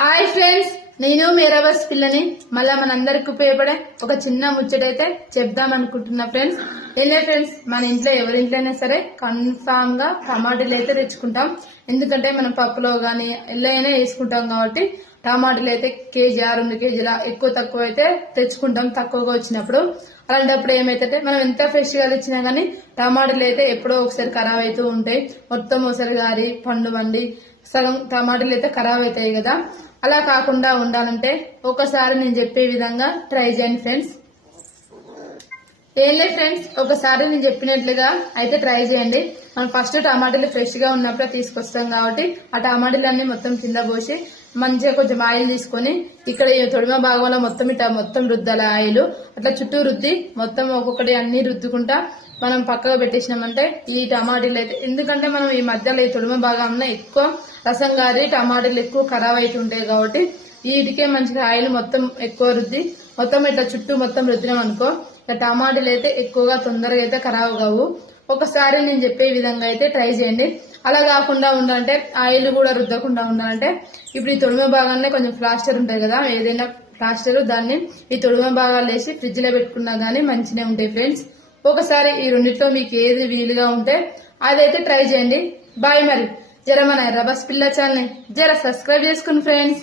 Hi friends, నేను మీరాబస్ పిల్లని మళ్ళా మనందరికి ఉపయోగపడే ఒక చిన్న ముచ్చటైతే చెప్దాం అనుకుంటున్నా ఫ్రెండ్స్. ఏంలే ఫ్రెండ్స్, మన ఇంట్లో ఎవరింట్లోనే సరే కన్ఫామ్ గా టమాటాలు అయితే తెచ్చుకుంటాం. ఎందుకంటే మనం పప్పులో గానీ ఎలా అయినా వేసుకుంటాం కాబట్టి టమాటాలు అయితే కేజీ 2 కేజీల ఎక్కువ తక్కువ అయితే తెచ్చుకుంటాం తక్కువగా వచ్చినప్పుడు. అలాంటప్పుడు ఏమైతే మనం ఎంత ఫ్రెష్ గా తెచ్చినా గానీ టమాటాలు అయితే ఎప్పుడో ఒకసారి ఖరాబ్ అవుతూ ఉంటాయి. మొత్తం ఒకసారి గారి పండు వండి సగం టమాటాలు అయితే ఖరాబ్ అవుతాయి కదా. అలా కాకుండా ఉండాలంటే ఒకసారి నేను చెప్పే విధంగా ట్రై చేయండి ఫ్రెండ్స్. ఏంలే ఫ్రెండ్స్, ఒకసారి నేను చెప్పినట్లుగా అయితే ట్రై చేయండి. మనం ఫస్ట్ టమాటాలు ఫ్రెష్ గా ఉన్నప్పుడే తీసుకొస్తాం కాబట్టి ఆ టమాటాలన్నీ మొత్తం కింద పోసి మంచిగా కొంచెం ఆయిల్ తీసుకొని ఇక్కడ తొడిమ భాగంలో మొత్తం రుద్దాల ఆయిల్ అట్లా చుట్టూ రుద్ది మొత్తం ఒక్కొక్కటి అన్ని రుద్దుకుంటా మనం పక్కగా పెట్టేసినామంటే ఈ టమాటాలు అయితే, ఎందుకంటే మనం ఈ మధ్యలో ఈ తొడిమ భాగంలో ఎక్కువ రసం గారి టమాటాలు ఎక్కువ ఖరాబ్ అవుతుంటాయి కాబట్టి వీటికే మంచిగా ఆయిల్ మొత్తం ఎక్కువ రుద్ది మొత్తం ఇట్లా చుట్టూ మొత్తం రుద్దినాం అనుకో టమాటాలు అయితే ఎక్కువగా తొందరగా అయితే ఖరాబ్ కావు. ఒకసారి నేను చెప్పే విధంగా అయితే ట్రై చేయండి. అలా కాకుండా ఉండాలంటే ఆయిల్ కూడా రుద్దకుండా ఉండాలంటే ఇప్పుడు ఈ తొడిమ భాగాన్ని కొంచెం ప్లాస్టర్ ఉంటాయి కదా, ఏదైనా ప్లాస్టర్ దాన్ని ఈ తొడిమ భాగాలు వేసి ఫ్రిడ్జ్ లో పెట్టుకున్నా గానీ మంచిగా ఉంటాయి ఫ్రెండ్స్. ఒకసారి ఈ రెండిట్లో మీకు ఏది వీలుగా ఉంటే అదైతే ట్రై చేయండి. బాయ్. మరి జర మన ఎర్రబస్ పిల్ల ఛానల్ జర సబ్స్క్రైబ్ చేసుకుని ఫ్రెండ్స్.